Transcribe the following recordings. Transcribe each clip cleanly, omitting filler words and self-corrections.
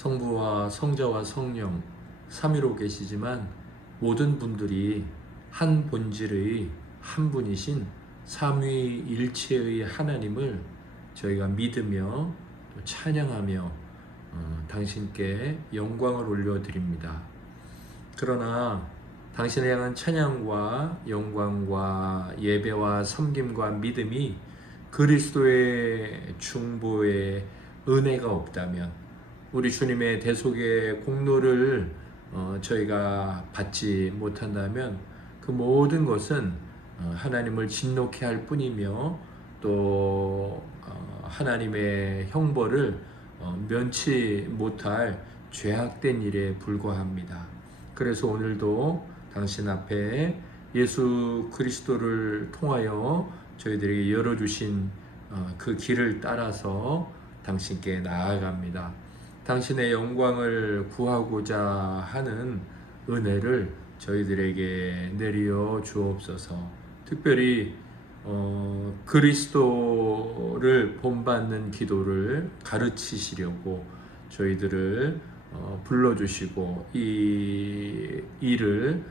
성부와 성자와 성령 삼위로 계시지만 모든 분들이 한 본질의 한 분이신 삼위일체의 하나님을 저희가 믿으며 또 찬양하며 당신께 영광을 올려드립니다. 그러나 당신을 향한 찬양과 영광과 예배와 섬김과 믿음이 그리스도의 중보의 은혜가 없다면, 우리 주님의 대속의 공로를 저희가 받지 못한다면 그 모든 것은 하나님을 진노케 할 뿐이며 또 하나님의 형벌을 면치 못할 죄악된 일에 불과합니다. 그래서 오늘도 당신 앞에 예수 그리스도를 통하여 저희들에게 열어주신 그 길을 따라서 당신께 나아갑니다. 당신의 영광을 구하고자 하는 은혜를 저희들에게 내려 주옵소서. 특별히 그리스도를 본받는 기도를 가르치시려고 저희들을 불러주시고 이 일을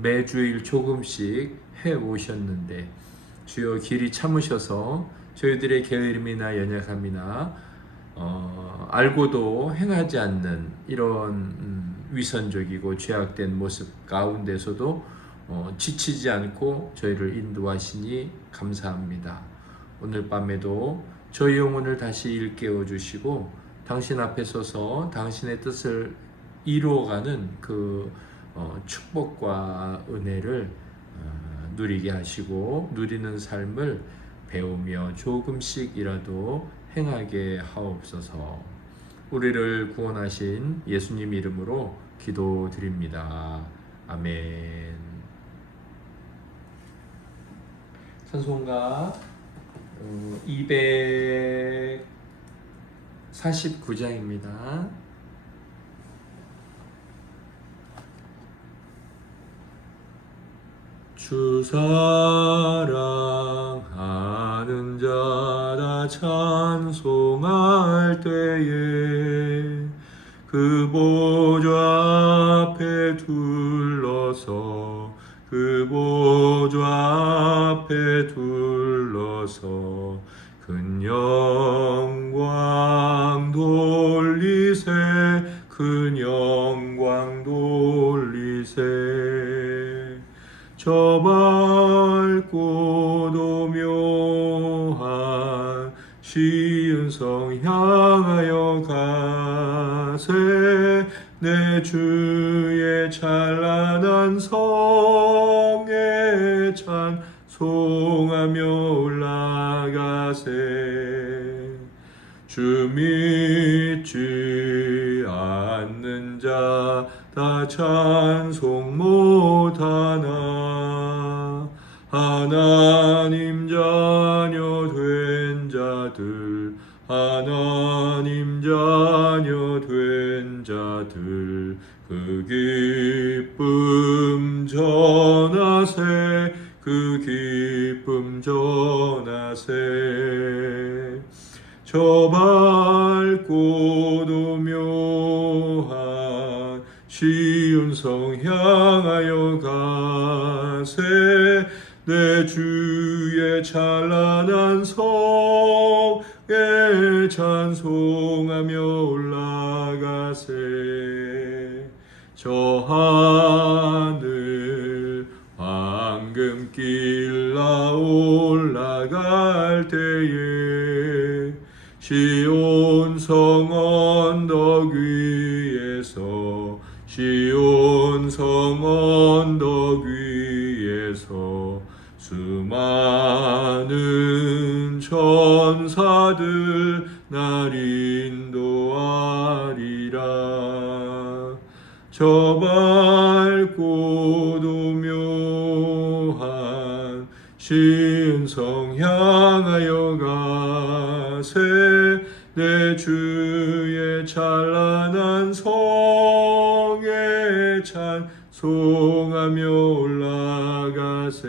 매주일 조금씩 해 오셨는데, 주여 길이 참으셔서 저희들의 게으름이나 연약함이나 알고도 행하지 않는 이런 위선적이고 죄악된 모습 가운데서도 지치지 않고 저희를 인도하시니 감사합니다. 오늘 밤에도 저희 영혼을 다시 일깨워 주시고 당신 앞에 서서 당신의 뜻을 이루어가는 그 축복과 은혜를 누리게 하시고 누리는 삶을 배우며 조금씩이라도 행하게 하옵소서. 우리를 구원하신 예수님 이름으로 기도드립니다. 아멘. 찬송가 249장입니다. 주 사랑하는 자다 찬송할 때에 그 보좌 앞에 둘러서 그 보좌 앞에 둘러서 큰 영광 돌리세 큰 영광 돌리세 저 밝고도 묘한 시은성 향하여 가세 내 주의 찬란한 성에 찬송하며 올라가세 주 믿지 않는 자 다 찬송 못하나 하나님 자녀 된 자들 하나님 자녀 된 자들 그 기쁨 전하세 그 기쁨 전하세 저 밝고도 묘한 시온성 향하여 가세 내 주의 찬란한 성에 찬송하며 올라가세 저 하늘 황금길 나 올라갈 때에 시온성 언덕 위에서 시온성 언덕 위에서 수많은 천사들 날 인도하리라 저 밝고도 묘한 시온성 향하여 가세 내 주의 찬란한 성에 찬송하며 올라가세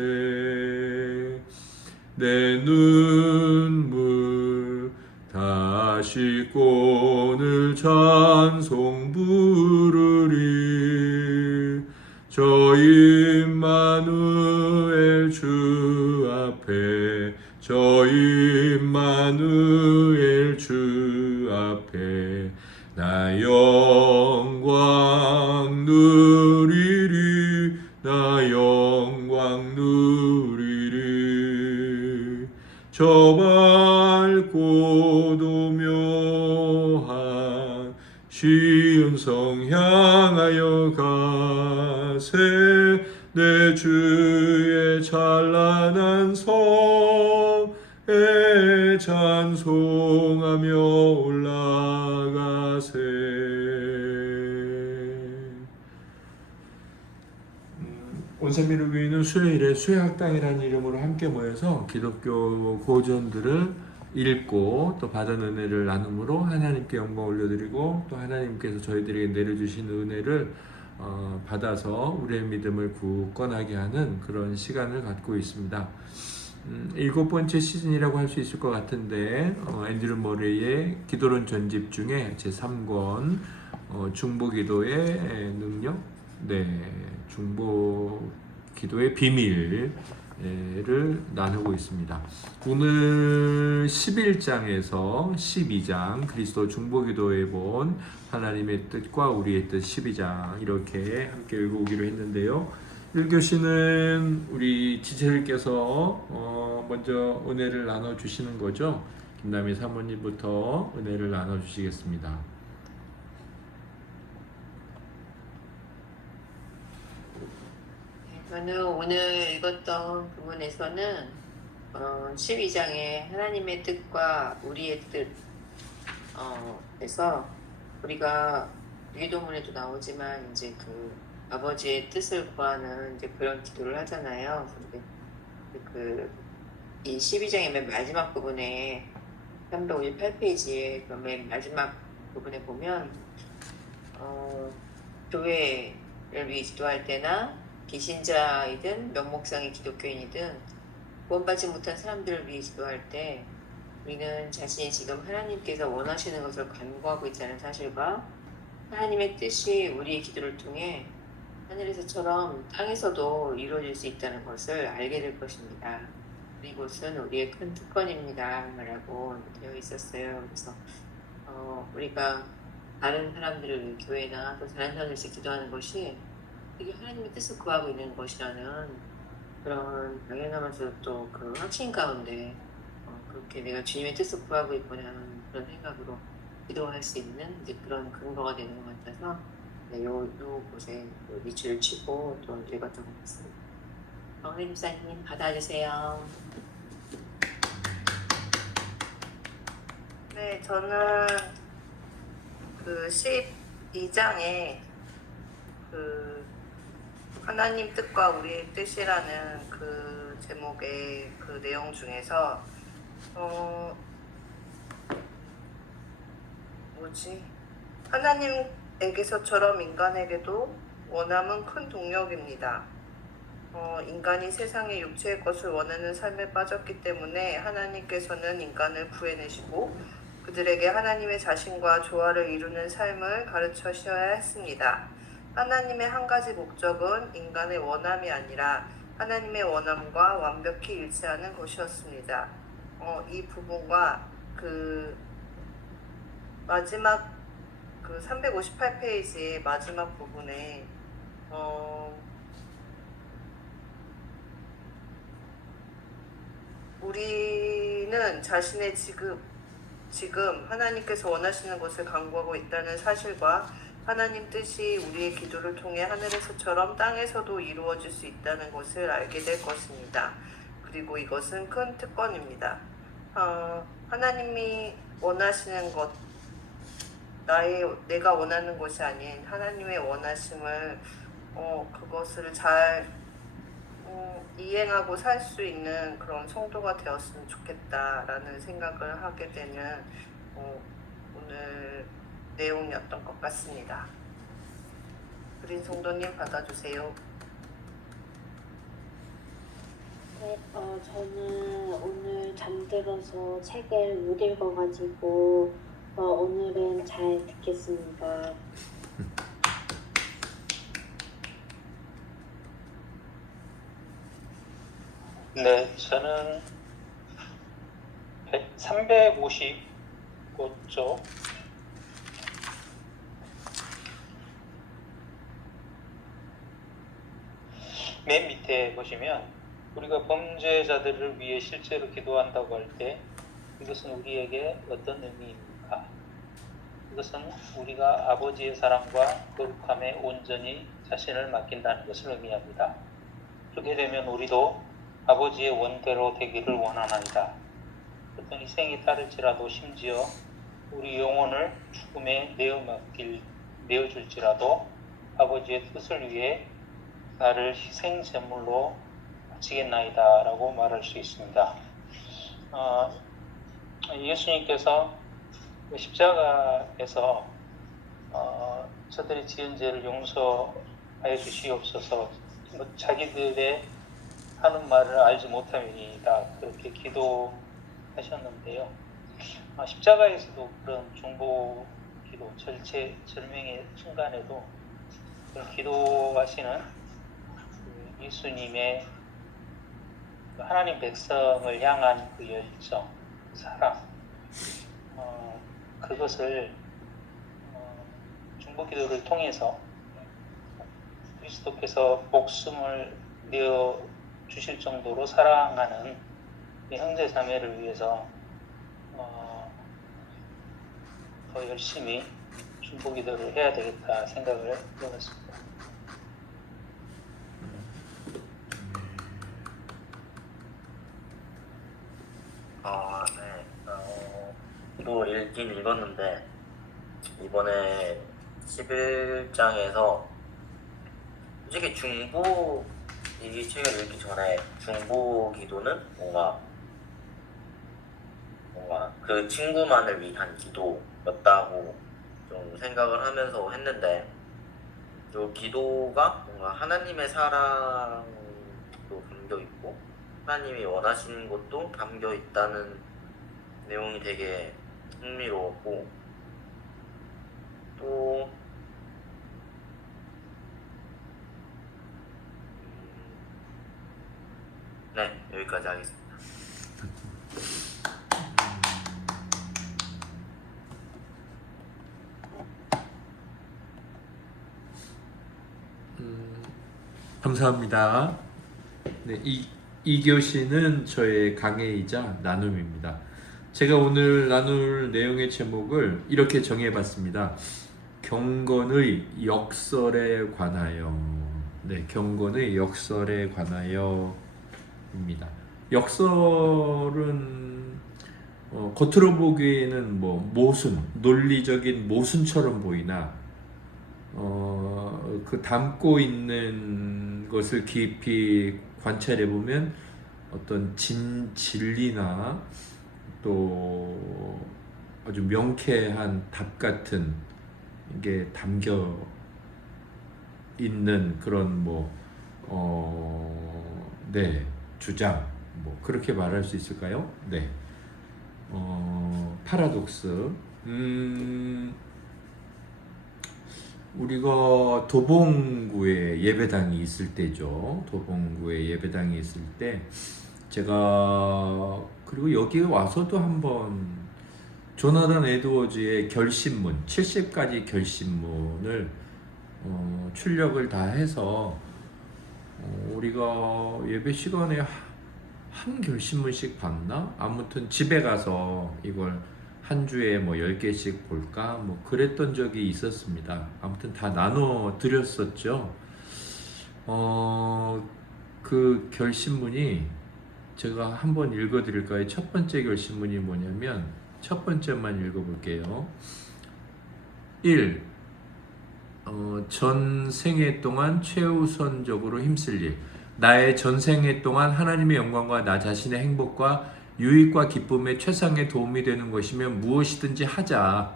내 눈물 다 씻고 오늘 찬송 부르리. 저 임마누엘 주 앞에, 저 임마누엘 주 앞에 나 영광 누리리, 나 영광 누리리. 저 밝고도 묘한 시은성 향하여 가세. 내 주의 찬란한 성에 찬송하며 올라가세. 온센미르 교회는 수요일에 수요학당이라는 이름으로 함께 모여서 기독교 고전들을 읽고 또 받은 은혜를 나눔으로 하나님께 영광 올려드리고, 또 하나님께서 저희들에게 내려주신 은혜를 받아서 우리의 믿음을 굳건하게 하는 그런 시간을 갖고 있습니다. 7번째 시즌이라고 할 수 있을 것 같은데, 앤드류 머레이의 기도론 전집 중에 제3권 중보기도의 능력, 중보기도의 비밀을 나누고 있습니다. 오늘 11장에서 12장 그리스도 중보기도에 본 하나님의 뜻과 우리의 뜻 12장 이렇게 함께 읽어오기로 했는데요. 1교시는 우리 지체들께서 먼저 은혜를 나눠주시는 거죠. 김남희 사모님부터 은혜를 나눠주시겠습니다. 저는 오늘 읽었던 부분에서는 12장의 하나님의 뜻과 우리의 뜻 에서 우리가 유기도문에도 나오지만 이제 그 아버지의 뜻을 구하는 이제 그런 기도를 하잖아요. 근데 이 12장의 맨 마지막 부분에 358페이지에 그 맨 마지막 부분에 보면 교회를 위해 기도할 때나 기신자이든 명목상의 기독교인이든 구원받지 못한 사람들을 위해 기도할 때 우리는 자신이 지금 하나님께서 원하시는 것을 간구하고 있다는 사실과 하나님의 뜻이 우리의 기도를 통해 하늘에서처럼 땅에서도 이루어질 수 있다는 것을 알게 될 것입니다. 이곳은 우리의 큰 특권입니다 라고 되어 있었어요. 그래서 우리가 다른 사람들을 위해 교회나 또 다른 사람들을 위해 기도하는 것이 이게 하나님의 뜻을 구하고 있는 것이라는 그런 당연하면서 또 그 확신 가운데 그렇게 내가 주님의 뜻을 구하고 있구나 하는 그런 생각으로 기도할 수 있는 이제 그런 근거가 되는 것 같아서 요 곳에 밑줄을 치고 또 읽었던 것 같습니다. 정림 목사님 받아주세요. 네, 저는 그 12장에 그 하나님 뜻과 우리의 뜻이라는 그 제목의 그 내용 중에서 하나님에게서처럼 인간에게도 원함은 큰 동력입니다. 인간이 세상의 육체의 것을 원하는 삶에 빠졌기 때문에 하나님께서는 인간을 구해내시고 그들에게 하나님의 자신과 조화를 이루는 삶을 가르쳐셔야 했습니다. 하나님의 한 가지 목적은 인간의 원함이 아니라 하나님의 원함과 완벽히 일치하는 것이었습니다. 이 부분과 그 마지막 그 358페이지의 마지막 부분에 우리는 자신의 지금 하나님께서 원하시는 것을 간구하고 있다는 사실과 하나님 뜻이 우리의 기도를 통해 하늘에서처럼 땅에서도 이루어질 수 있다는 것을 알게 될 것입니다. 그리고 이것은 큰 특권입니다. 하나님이 원하시는 것, 내가 원하는 것이 아닌 하나님의 원하심을 그것을 잘 이행하고 살 수 있는 그런 성도가 되었으면 좋겠다라는 생각을 하게 되는 오늘 내용이었던 것 같습니다. 그린 성도님 받아주세요. 네, 저는 오늘 잠들어서 책을 못 읽어가지고 않겠습니다. 네, 저는 355쪽 맨 밑에 보시면 우리가 범죄자들을 위해 실제로 기도한다고 할 때 이것은 우리에게 어떤 의미입니까? 이것은 우리가 아버지의 사랑과 거룩함에 온전히 자신을 맡긴다는 것을 의미합니다. 그렇게 되면 우리도 아버지의 원대로 되기를 원하나이다. 어떤 희생이 따를지라도 심지어 우리 영혼을 죽음에 내어줄지라도 아버지의 뜻을 위해 나를 희생 제물로 바치겠나이다 라고 말할 수 있습니다. 예수님께서 십자가에서 저들이 지은 죄를 용서하여 주시옵소서, 자기들의 하는 말을 알지 못함이니이다 그렇게 기도하셨는데요. 십자가에서도 그런 중보 기도, 절명의 순간에도 그런 기도하시는 예수님의 하나님 백성을 향한 그 열정, 사랑, 그것을 중보 기도를 통해서 그리스도께서 목숨을 내어 주실 정도로 사랑하는 형제 자매를 위해서 더 열심히 중보 기도를 해야 되겠다 생각을 해봤습니다. 네. 또 읽긴 읽었는데 이번에 11장에서 솔직히 이 책을 읽기 전에 중보 기도는 뭔가 그 친구만을 위한 기도였다고 좀 생각을 하면서 했는데, 이 기도가 뭔가 하나님의 사랑도 담겨 있고 하나님이 원하시는 것도 담겨 있다는 내용이 되게 흥미로웠고, 또 네, 여기까지 하겠습니다. 감사합니다. 네, 이 교시는 저의 강해이자 나눔입니다. 제가 오늘 나눌 내용의 제목을 이렇게 정해봤습니다. 경건의 역설에 관하여. 네, 경건의 역설에 관하여입니다. 역설은 겉으로 보기에는 모순, 논리적인 모순처럼 보이나 그 담고 있는 것을 깊이 관찰해 보면 어떤 진리나 또 아주 명쾌한 답 같은 게 담겨 있는 그런 주장, 그렇게 말할 수 있을까요? 네. 파라독스. 우리가 도봉구에 예배당이 있을 때죠. 도봉구에 예배당이 있을 때 제가 그리고 여기에 와서도 한번 조나단 에드워즈의 결심문 70가지 결심문을 출력을 다 해서 우리가 예배 시간에 한 결심문씩 봤나? 아무튼 집에 가서 이걸 한 주에 10개씩 볼까? 그랬던 적이 있었습니다. 아무튼 다 나눠 드렸었죠. 그 결심문이 제가 한번 읽어 드릴까요? 첫 번째 결심문이 뭐냐면, 첫 번째만 읽어 볼게요. 1. 전생애 동안 최우선적으로 힘쓸 일. 나의 전생애 동안 하나님의 영광과 나 자신의 행복과 유익과 기쁨의 최상의 도움이 되는 것이면 무엇이든지 하자.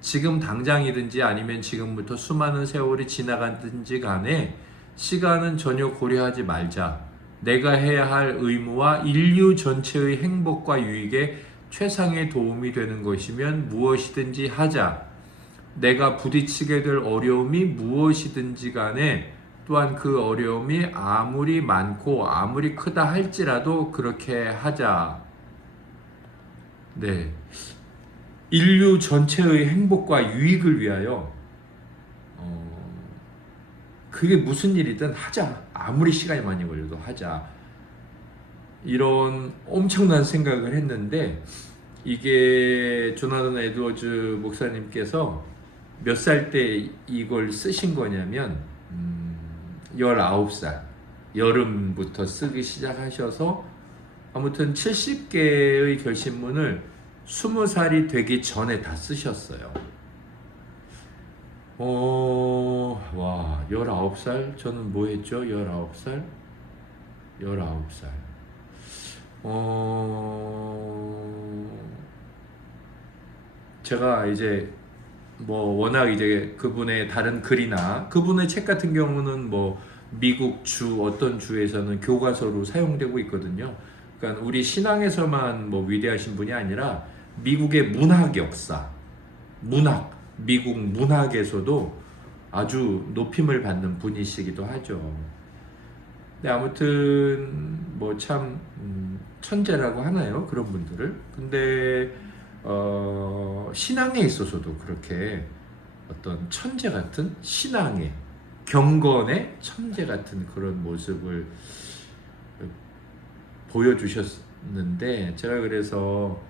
지금 당장이든지 아니면 지금부터 수많은 세월이 지나가든지 간에 시간은 전혀 고려하지 말자. 내가 해야 할 의무와 인류 전체의 행복과 유익에 최상의 도움이 되는 것이면 무엇이든지 하자. 내가 부딪히게 될 어려움이 무엇이든지 간에 또한 그 어려움이 아무리 많고 아무리 크다 할지라도 그렇게 하자. 네. 인류 전체의 행복과 유익을 위하여 그게 무슨 일이든 하자. 아무리 시간이 많이 걸려도 하자. 이런 엄청난 생각을 했는데 이게 조나단 에드워즈 목사님께서 몇 살 때 이걸 쓰신 거냐면 19살 여름부터 쓰기 시작하셔서 아무튼 70개의 결심문을 20살이 되기 전에 다 쓰셨어요. 와, 19살? 저는 뭐 했죠? 19살? 19살. 제가 이제 뭐 워낙 이제 그분의 다른 글이나 그분의 책 같은 경우는 뭐 미국 주 어떤 주에서는 교과서로 사용되고 있거든요. 그러니까 우리 신앙에서만 뭐 위대하신 분이 아니라 미국의 문학 역사, 미국 문학에서도 아주 높임을 받는 분이시기도 하죠. 근데 아무튼 뭐 참 천재라고 하나요? 그런 분들을. 근데 신앙에 있어서도 그렇게 어떤 천재 같은 신앙의 경건의 천재 같은 그런 모습을 보여주셨는데 제가 그래서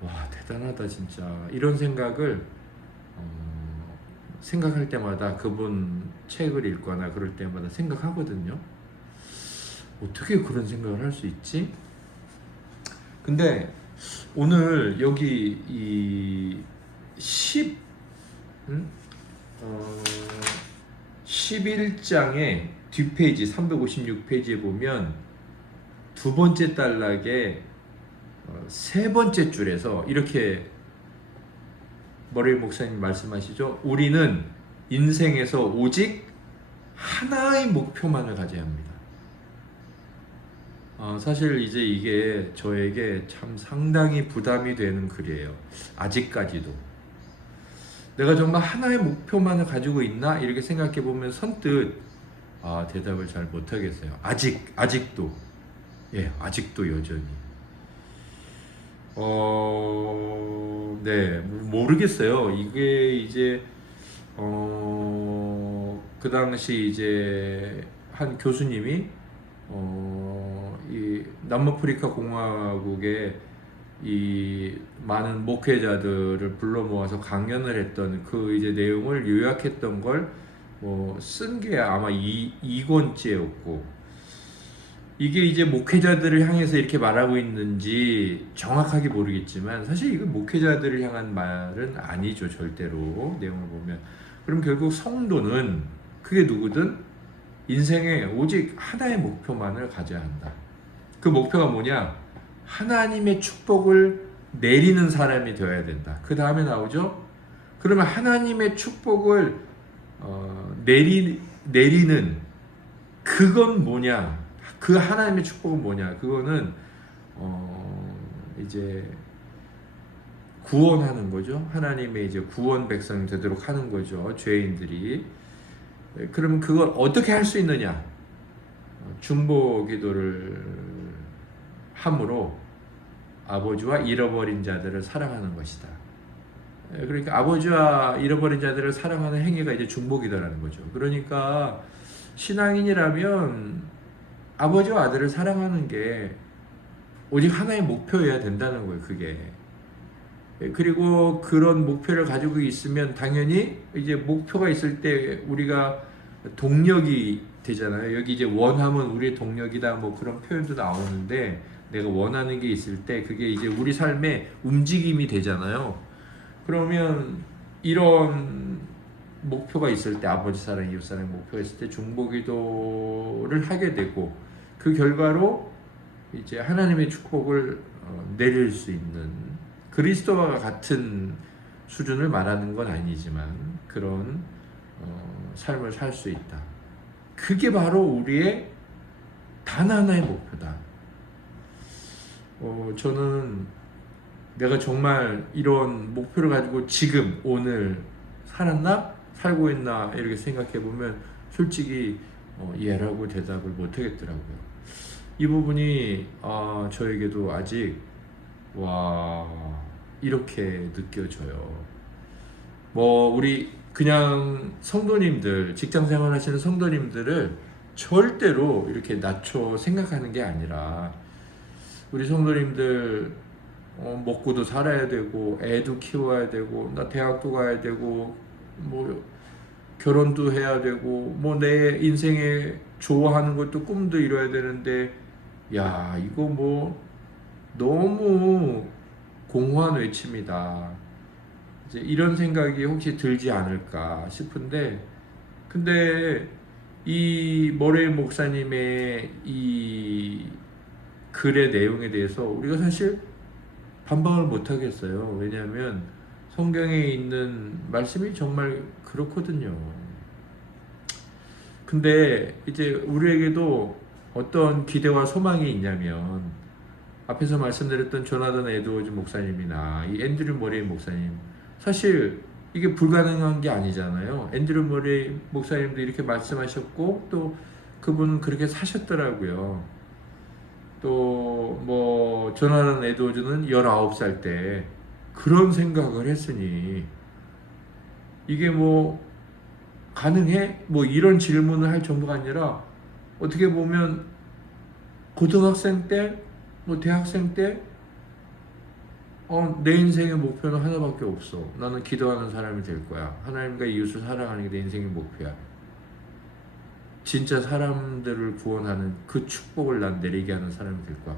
와 대단하다 진짜 이런 생각을 생각할 때마다 그분 책을 읽거나 그럴 때마다 생각하거든요. 어떻게 그런 생각을 할 수 있지? 근데 오늘 여기 이 11장의 뒷페이지 356페이지에 보면 두 번째 단락에 세 번째 줄에서 이렇게 머리 목사님 말씀하시죠. 우리는 인생에서 오직 하나의 목표만을 가져야 합니다. 사실 이제 이게 저에게 참 상당히 부담이 되는 글이에요. 아직까지도. 내가 정말 하나의 목표만을 가지고 있나? 이렇게 생각해 보면 선뜻 대답을 잘 못하겠어요. 아직도. 예, 아직도 여전히. 네, 모르겠어요. 이게 이제, 그 당시 이제 한 교수님이, 이 남아프리카 공화국의 이 많은 목회자들을 불러 모아서 강연을 했던 그 이제 내용을 요약했던 걸 뭐 쓴 게 아마 2권째였고, 이게 이제 목회자들을 향해서 이렇게 말하고 있는지 정확하게 모르겠지만 사실 이건 목회자들을 향한 말은 아니죠. 절대로 내용을 보면. 그럼 결국 성도는 그게 누구든 인생에 오직 하나의 목표만을 가져야 한다. 그 목표가 뭐냐? 하나님의 축복을 내리는 사람이 되어야 된다. 그 다음에 나오죠. 그러면 하나님의 축복을 내리는 그건 뭐냐? 그 하나님의 축복은 뭐냐? 그거는 이제 구원하는 거죠. 하나님의 이제 구원 백성이 되도록 하는 거죠. 죄인들이. 그러면 그걸 어떻게 할 수 있느냐? 중보 기도를 함으로 아버지와 잃어버린 자들을 사랑하는 것이다. 그러니까 아버지와 잃어버린 자들을 사랑하는 행위가 이제 중보 기도라는 거죠. 그러니까 신앙인이라면 아버지와 아들을 사랑하는 게 오직 하나의 목표여야 된다는 거예요. 그게. 그리고 그런 목표를 가지고 있으면 당연히 이제 목표가 있을 때 우리가 동력이 되잖아요. 여기 이제 원하면 우리의 동력이다 뭐 그런 표현도 나오는데 내가 원하는 게 있을 때 그게 이제 우리 삶의 움직임이 되잖아요. 그러면 이런 목표가 있을 때 아버지 사랑, 이웃 사랑 목표가 있을 때 중보기도를 하게 되고 그 결과로 이제 하나님의 축복을 내릴 수 있는 그리스도와 같은 수준을 말하는 건 아니지만 그런 삶을 살 수 있다. 그게 바로 우리의 단 하나의 목표다. 저는 내가 정말 이런 목표를 가지고 지금 오늘 살았나? 살고 있나? 이렇게 생각해 보면 솔직히 예라고 대답을 못 하겠더라고요. 이 부분이 저에게도 아직 와 이렇게 느껴져요. 뭐 우리 그냥 성도님들, 직장 생활하시는 성도님들을 절대로 이렇게 낮춰 생각하는 게 아니라 우리 성도님들 먹고도 살아야 되고 애도 키워야 되고 나 대학도 가야 되고 뭐 결혼도 해야 되고 뭐 내 인생에 좋아하는 것도 꿈도 이뤄야 되는데 야 이거 뭐 너무 공허한 외침이다. 이제 이런 생각이 혹시 들지 않을까 싶은데 근데 이 모레일 목사님의 이 글의 내용에 대해서 우리가 사실 반박을 못 하겠어요. 왜냐하면 성경에 있는 말씀이 정말 그렇거든요. 근데 이제 우리에게도 어떤 기대와 소망이 있냐면 앞에서 말씀드렸던 조나단 에드워즈 목사님이나 이 앤드류 머레이 목사님 사실 이게 불가능한 게 아니잖아요. 앤드류 머레이 목사님도 이렇게 말씀하셨고 또 그분은 그렇게 사셨더라고요. 또 뭐 조나단 에드워즈는 19살 때 그런 생각을 했으니 이게 뭐 가능해? 뭐 이런 질문을 할 정도가 아니라 어떻게 보면 고등학생 때, 뭐 대학생 때 내 인생의 목표는 하나밖에 없어. 나는 기도하는 사람이 될 거야. 하나님과 이웃을 사랑하는 게 내 인생의 목표야. 진짜 사람들을 구원하는 그 축복을 난 내리게 하는 사람이 될 거야.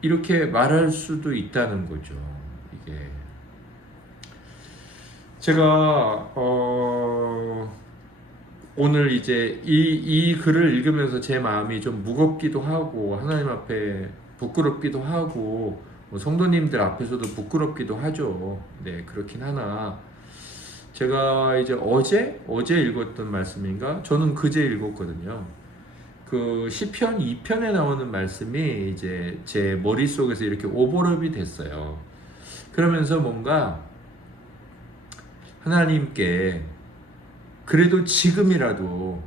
이렇게 말할 수도 있다는 거죠. 이게 제가 오늘 이제 이 글을 읽으면서 제 마음이 좀 무겁기도 하고 하나님 앞에 부끄럽기도 하고 뭐 성도님들 앞에서도 부끄럽기도 하죠. 네, 그렇긴 하나 제가 이제 어제 읽었던 말씀인가? 저는 그제 읽었거든요. 그 시편 2편에 나오는 말씀이 이제 제 머릿속에서 이렇게 오버랩이 됐어요. 그러면서 뭔가 하나님께 그래도 지금이라도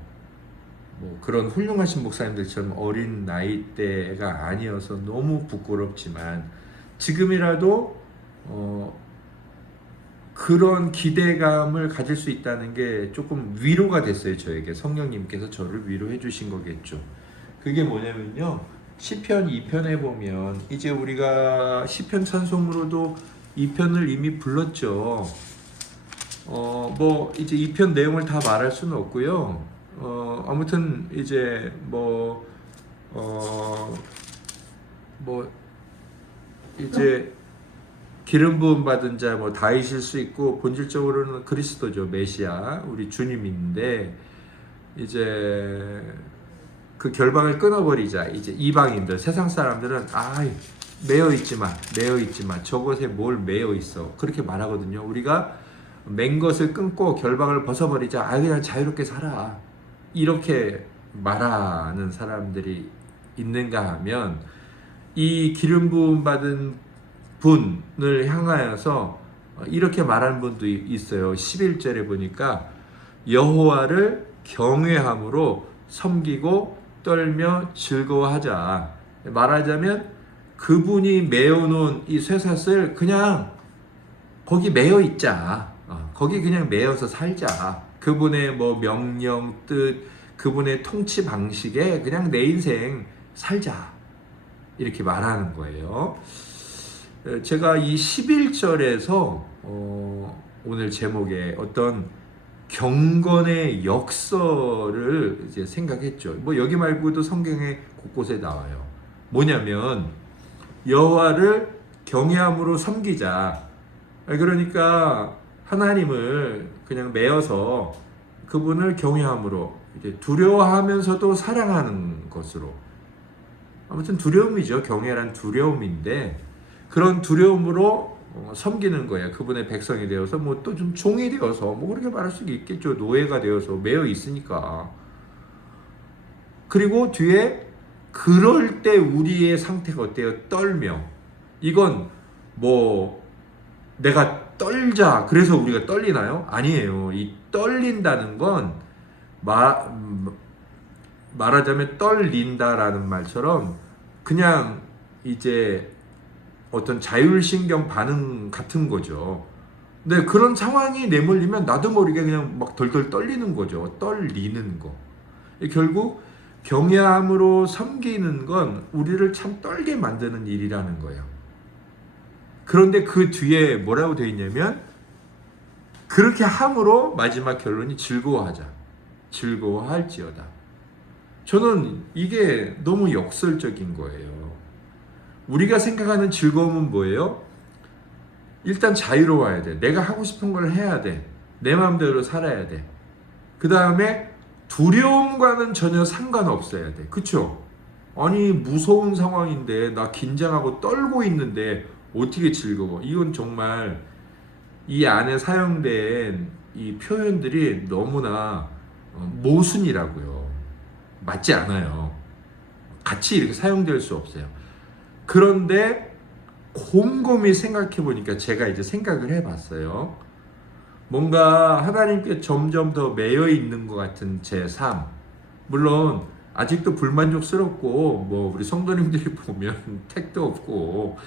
뭐 그런 훌륭하신 목사님들처럼 어린 나이대가 아니어서 너무 부끄럽지만 지금이라도 그런 기대감을 가질 수 있다는 게 조금 위로가 됐어요. 저에게 성령님께서 저를 위로해 주신 거겠죠. 그게 뭐냐면요. 시편 2편에 보면 이제 우리가 시편 찬송으로도 2편을 이미 불렀죠. 뭐 이제 2편 내용을 다 말할 수는 없고요. 아무튼 이제 뭐 이제 기름 부음 받은 자 뭐 다이실 수 있고 본질적으로는 그리스도죠. 메시아 우리 주님인데 이제 그 결방을 끊어버리자. 이제 이방인들 세상 사람들은 매여 있지 마 저것에 뭘 매여 있어 그렇게 말하거든요. 우리가 맨 것을 끊고 결방을 벗어버리자. 그냥 자유롭게 살아 이렇게 말하는 사람들이 있는가 하면 이 기름 부음 받은 분을 향하여서 이렇게 말하는 분도 있어요. 11절에 보니까 여호와를 경외함으로 섬기고 떨며 즐거워하자. 말하자면 그분이 메어놓은 이 쇠사슬 그냥 거기 메어 있자. 거기 그냥 메어서 살자. 그분의 뭐 명령, 뜻, 그분의 통치 방식에 그냥 내 인생 살자. 이렇게 말하는 거예요. 제가 이 11절에서 오늘 제목에 어떤 경건의 역설을 이제 생각했죠. 뭐 여기 말고도 성경에 곳곳에 나와요. 뭐냐면 여호와를 경외함으로 섬기자. 그러니까 하나님을 그냥 매어서 그분을 경외함으로 이제 두려워하면서도 사랑하는 것으로. 아무튼 두려움이죠. 경외란 두려움인데 그런 두려움으로 섬기는 거예요. 그분의 백성이 되어서 뭐 또 좀 종이 되어서 뭐 그렇게 말할 수 있겠죠. 노예가 되어서 매여 있으니까. 그리고 뒤에 그럴 때 우리의 상태가 어때요? 떨며. 이건 뭐 내가 떨자. 그래서 우리가 떨리나요? 아니에요. 이 떨린다는 건 말하자면 떨린다라는 말처럼 그냥 이제 어떤 자율신경 반응 같은 거죠. 근데 그런 상황이 내몰리면 나도 모르게 그냥 막 덜덜 떨리는 거죠. 떨리는 거. 결국 경외함으로 섬기는 건 우리를 참 떨게 만드는 일이라는 거예요. 그런데 그 뒤에 뭐라고 되어 있냐면 그렇게 함으로 마지막 결론이 즐거워하자. 즐거워할지어다. 저는 이게 너무 역설적인 거예요. 우리가 생각하는 즐거움은 뭐예요? 일단 자유로워야 돼. 내가 하고 싶은 걸 해야 돼. 내 마음대로 살아야 돼. 그 다음에 두려움과는 전혀 상관없어야 돼. 그쵸? 아니 무서운 상황인데 나 긴장하고 떨고 있는데 어떻게 즐거워? 이건 정말 이 안에 사용된 이 표현들이 너무나 모순이라고요. 맞지 않아요. 같이 이렇게 사용될 수 없어요. 그런데 곰곰이 생각해 보니까 제가 이제 생각을 해봤어요. 뭔가 하나님께 점점 더 매여 있는 것 같은 제 삶. 물론 아직도 불만족스럽고 뭐 우리 성도님들이 보면 택도 없고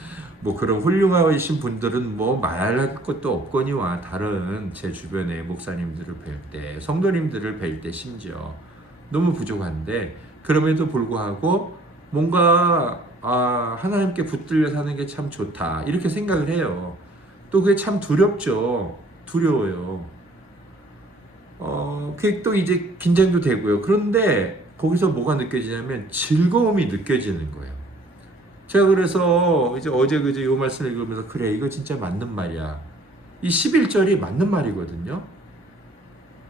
뭐 그런 훌륭하신 분들은 뭐 말할 것도 없거니와 다른 제 주변의 목사님들을 뵐 때, 성도님들을 뵐 때 심지어 너무 부족한데 그럼에도 불구하고 뭔가 하나님께 붙들려 사는 게 참 좋다 이렇게 생각을 해요. 또 그게 참 두렵죠. 두려워요. 그게 또 이제 긴장도 되고요. 그런데 거기서 뭐가 느껴지냐면 즐거움이 느껴지는 거예요. 제가 그래서 이제 어제 그제 이 말씀을 읽으면서 그래 이거 진짜 맞는 말이야. 이 11절이 맞는 말이거든요.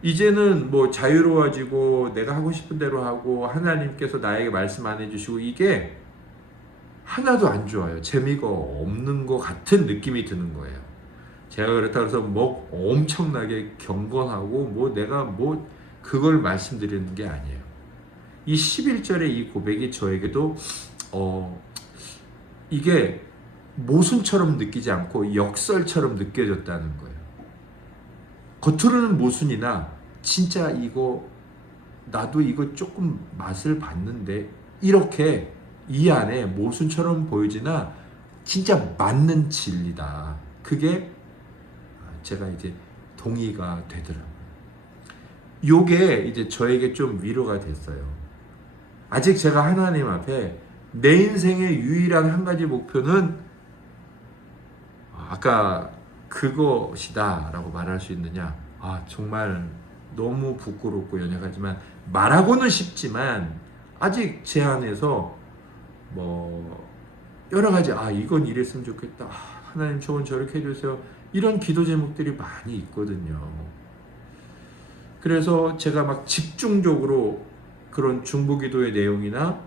이제는 뭐 자유로워지고 내가 하고 싶은 대로 하고 하나님께서 나에게 말씀 안 해주시고 이게 하나도 안 좋아요. 재미가 없는 것 같은 느낌이 드는 거예요. 제가 그렇다고 해서 뭐 엄청나게 경건하고 뭐 내가 뭐 그걸 말씀드리는 게 아니에요. 이 11절의 이 고백이 저에게도 이게 모순처럼 느끼지 않고 역설처럼 느껴졌다는 거예요. 겉으로는 모순이나 진짜 이거 나도 이거 조금 맛을 봤는데 이렇게 이 안에 모순처럼 보이지나 진짜 맞는 진리다. 그게 제가 이제 동의가 되더라고요. 요게 이제 저에게 좀 위로가 됐어요. 아직 제가 하나님 앞에 내 인생의 유일한 한 가지 목표는 아까 그것이다 라고 말할 수 있느냐. 정말 너무 부끄럽고 연약하지만 말하고는 쉽지만 아직 제 안에서 뭐 여러 가지 이건 이랬으면 좋겠다. 하나님 저건 저렇게 해주세요. 이런 기도 제목들이 많이 있거든요. 그래서 제가 막 집중적으로 그런 중보기도의 내용이나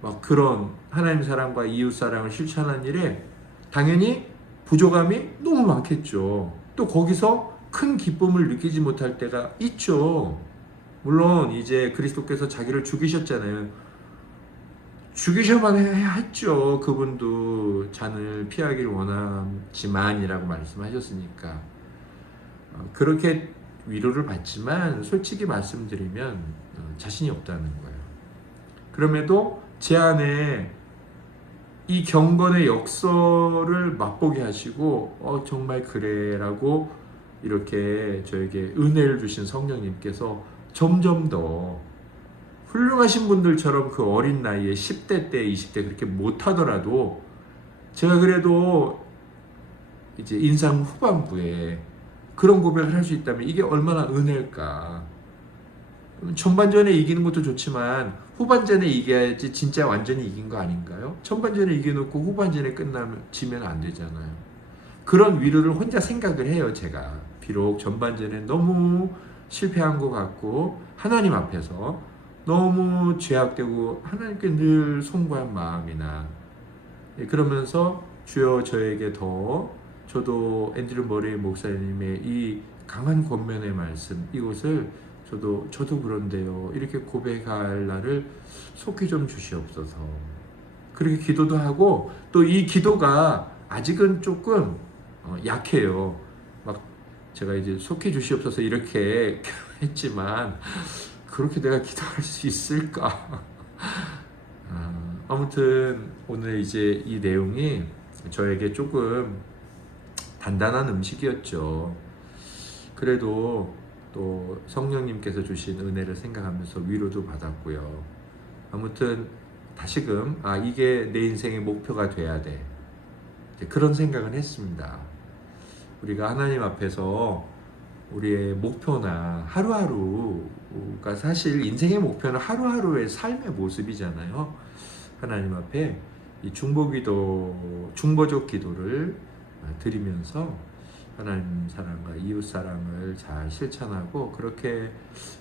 막 그런 하나님 사랑과 이웃 사랑을 실천하는 일에 당연히 부족함이 너무 많겠죠. 또 거기서 큰 기쁨을 느끼지 못할 때가 있죠. 물론 이제 그리스도께서 자기를 죽이셨잖아요. 죽이셔만 했죠. 그분도 잔을 피하기를 원하지만이라고 말씀하셨으니까 그렇게 위로를 받지만 솔직히 말씀드리면 자신이 없다는 거예요. 그럼에도 제 안에 이 경건의 역설을 맛보게 하시고 정말 그래라고 이렇게 저에게 은혜를 주신 성령님께서 점점 더 훌륭하신 분들처럼 그 어린 나이에 10대 때 20대 그렇게 못하더라도 제가 그래도 이제 인생 후반부에 그런 고백을 할 수 있다면 이게 얼마나 은혜일까. 전반전에 이기는 것도 좋지만 후반전에 이겨야지 진짜 완전히 이긴 거 아닌가요? 전반전에 이겨놓고 후반전에 지면 안 되잖아요. 그런 위로를 혼자 생각을 해요. 제가 비록 전반전에 너무 실패한 것 같고 하나님 앞에서 너무 죄악되고 하나님께 늘 송구한 마음이나 그러면서 주여 저에게 저도 앤드류 머레이 목사님의 이 강한 권면의 말씀 이것을 저도 그런데요 이렇게 고백할 날을 속히 좀 주시옵소서. 그렇게 기도도 하고 또 이 기도가 아직은 조금 약해요. 제가 이제 속히 주시옵소서 이렇게 했지만 그렇게 내가 기도할 수 있을까? 아무튼 오늘 이제 이 내용이 저에게 조금 단단한 음식이었죠. 그래도 또 성령님께서 주신 은혜를 생각하면서 위로도 받았고요. 아무튼 다시금 이게 내 인생의 목표가 돼야 돼. 그런 생각은 했습니다. 우리가 하나님 앞에서 우리의 목표나 하루하루가 사실 인생의 목표는 하루하루의 삶의 모습이잖아요. 하나님 앞에 이 중보적 기도를 드리면서 하나님 사랑과 이웃 사랑을 잘 실천하고 그렇게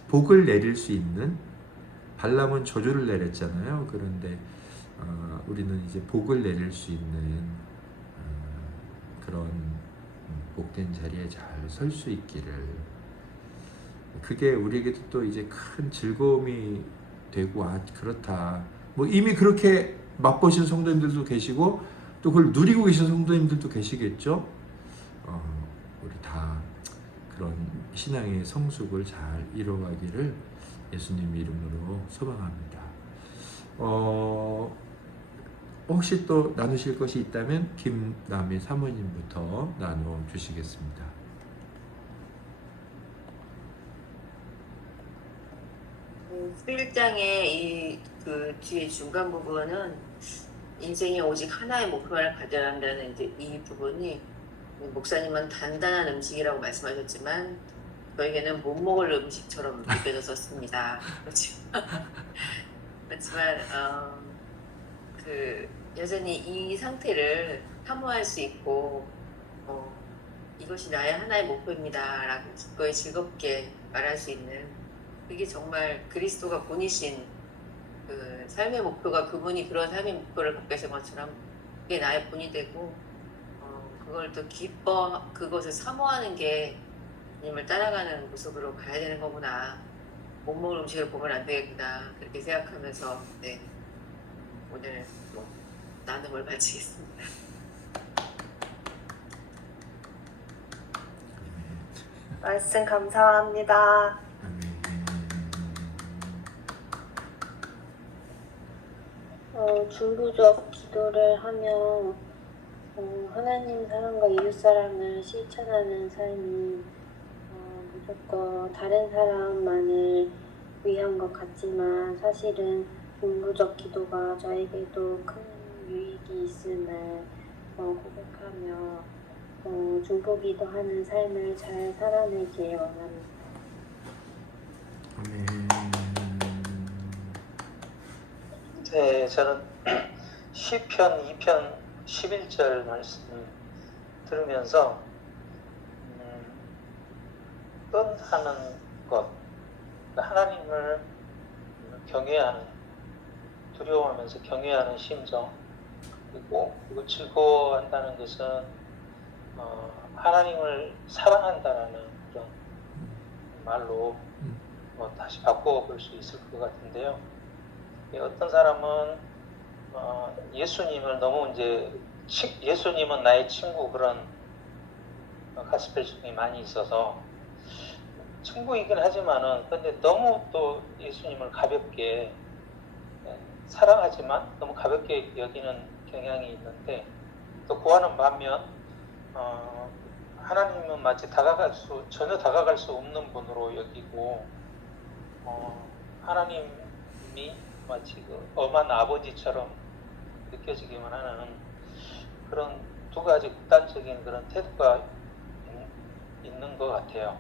복을 내릴 수 있는, 발람은 저주를 내렸잖아요. 그런데 우리는 이제 복을 내릴 수 있는 그런 복된 자리에 잘 설 수 있기를, 그게 우리에게도 또 이제 큰 즐거움이 되고, 그렇다. 뭐 이미 그렇게 맛보신 성도님들도 계시고 또 그걸 누리고 계신 성도님들도 계시겠죠. 우리 다 그런 신앙의 성숙을 잘 이뤄가기를 예수님 이름으로 소망합니다. 혹시 또 나누실 것이 있다면 김남희 사모님부터 나누어 주시겠습니다. 수일장의 그 뒤에 중간 부분은 인생에 오직 하나의 목표를 가져야 한다는 이제 이 부분이, 목사님은 단단한 음식이라고 말씀하셨지만 저에게는 못 먹을 음식처럼 느껴졌었습니다. 그렇지만 여전히 이 상태를 사모할 수 있고 이것이 나의 하나의 목표입니다라고 기꺼이 즐겁게 말할 수 있는, 그게 정말 그리스도가 본이신 그 삶의 목표가, 그분이 그런 삶의 목표를 갖게 하신 것처럼 그게 나의 본이 되고 그걸 또 그것을 사모하는 게 주님을 따라가는 모습으로 가야 되는 거구나. 못 먹을 음식을 보면 안 되겠구나. 그렇게 생각하면서 오늘 나눔을 마치겠습니다. 말씀 감사합니다. 중보적 기도를 하며 하나님 사랑과 이웃 사랑을 실천하는 삶이 무조건 다른 사람만을 위한 것 같지만 사실은 중보적 기도가 저에게도 큰 유익이 있음을 고백하며 중보 기도하는 삶을 잘 살아내길 원합니다. 네, 저는 시편 2편 11절 말씀 들으면서 뻔하는 것, 하나님을 경외하는, 두려워하면서 경외하는 심정, 그리고 즐거워한다는 것은 하나님을 사랑한다라는 그런 말로 다시 바꿔 볼 수 있을 것 같은데요. 어떤 사람은 예수님을 너무 예수님은 나의 친구, 그런 가스펠 중에 많이 있어서 친구이긴 하지만은 근데 너무 또 예수님을 가볍게 사랑하지만 너무 가볍게 여기는 경향이 있는데, 또 그와는 반면 하나님은 마치 전혀 다가갈 수 없는 분으로 여기고 하나님이 마치 엄한 아버지처럼 느껴지기만 하는 그런 두 가지 극단적인 그런 태도가 있는 것 같아요.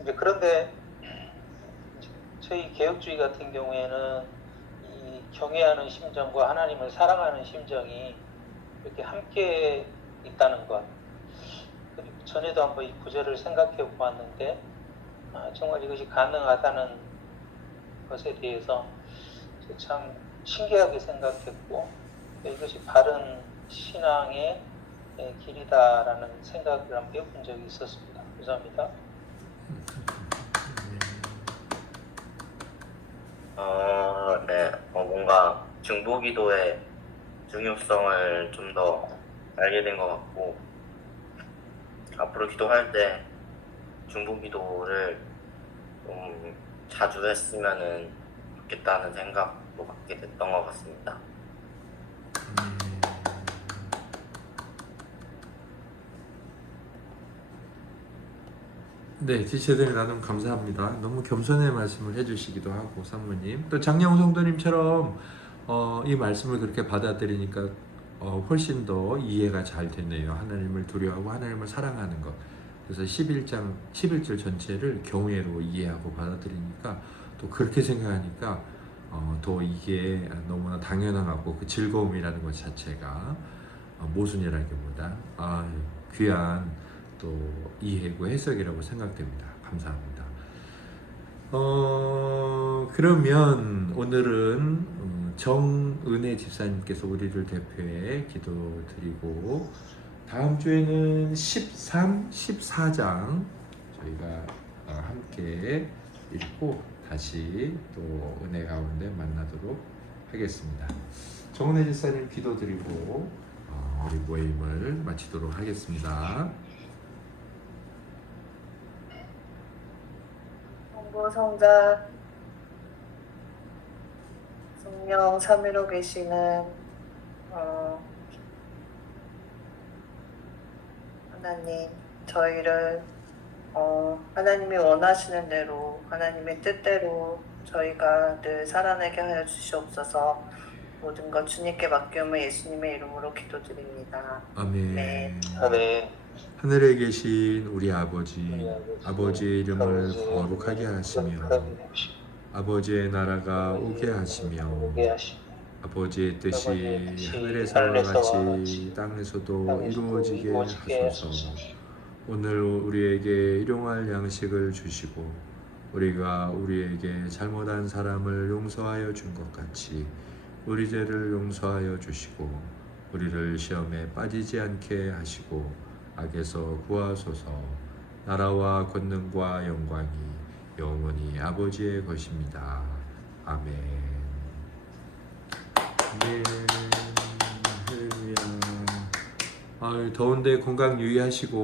이제 그런데 저희 개혁주의 같은 경우에는 이 경외하는 심정과 하나님을 사랑하는 심정이 이렇게 함께 있다는 것, 그리고 전에도 한번 이 구절을 생각해 보았는데 정말 이것이 가능하다는 것에 대해서 참 신기하게 생각했고, 이것이 바른 신앙의 길이다라는 생각을 한번 해본 적이 있었습니다. 감사합니다. 네, 뭔가 중보기도의 중요성을 좀 더 알게 된 것 같고, 앞으로 기도할 때 중보 기도를 좀 자주 했으면 좋겠다는 생각도 갖게 됐던 것 같습니다. 네, 지체들이 나눔 감사합니다. 너무 겸손의 말씀을 해주시기도 하고 사모님 또 장영 성도님처럼 이 말씀을 그렇게 받아들이니까 훨씬 더 이해가 잘 되네요. 하나님을 두려워하고 하나님을 사랑하는 것. 그래서 11절 전체를 경외로 이해하고 받아들이니까 또 그렇게 생각하니까 더 이게 너무나 당연하고 그 즐거움이라는 것 자체가 모순이라기보다 귀한 또 이해고 해석이라고 생각됩니다. 감사합니다. 그러면 오늘은 정은혜 집사님께서 우리를 대표해 기도 드리고 다음 주에는 13, 14장 저희가 함께 읽고 다시 또 은혜 가운데 만나도록 하겠습니다. 정은혜 집사님 기도 드리고 우리 모임을 마치도록 하겠습니다. 성부성자 성령 삼위로 계시는 하나님, 저희를 하나님이 원하시는 대로 하나님의 뜻대로 저희가 늘 살아내게 하여 주시옵소서. 모든 것 주님께 맡기오며 예수님의 이름으로 기도드립니다. 아멘. 네. 아멘. 하늘에 계신 우리 아버지, 우리 아버지의 이름을 아버지의 거룩하게 이름을 하시며 거룩하게 하시며 아버지의 나라가 오게 하시며 오게 하시며 아버지의 뜻이 아버지의 뜻이 하늘에서와 하늘에서와 같이 같이 땅에서도 땅에서도 이루어지게 이루어지게 하소서. 하소서. 오늘 우리에게 일용할 양식을 주시고 우리가 우리에게 잘못한 사람을 용서하여 준 것 같이 우리 죄를 용서하여 주시고 우리를 시험에 빠지지 않게 하시고 악에서 구하소서. 나라와 권능과 영광이 영원히 아버지의 것입니다. 아멘. 네. 할렐루야. 더운데 건강 유의하시고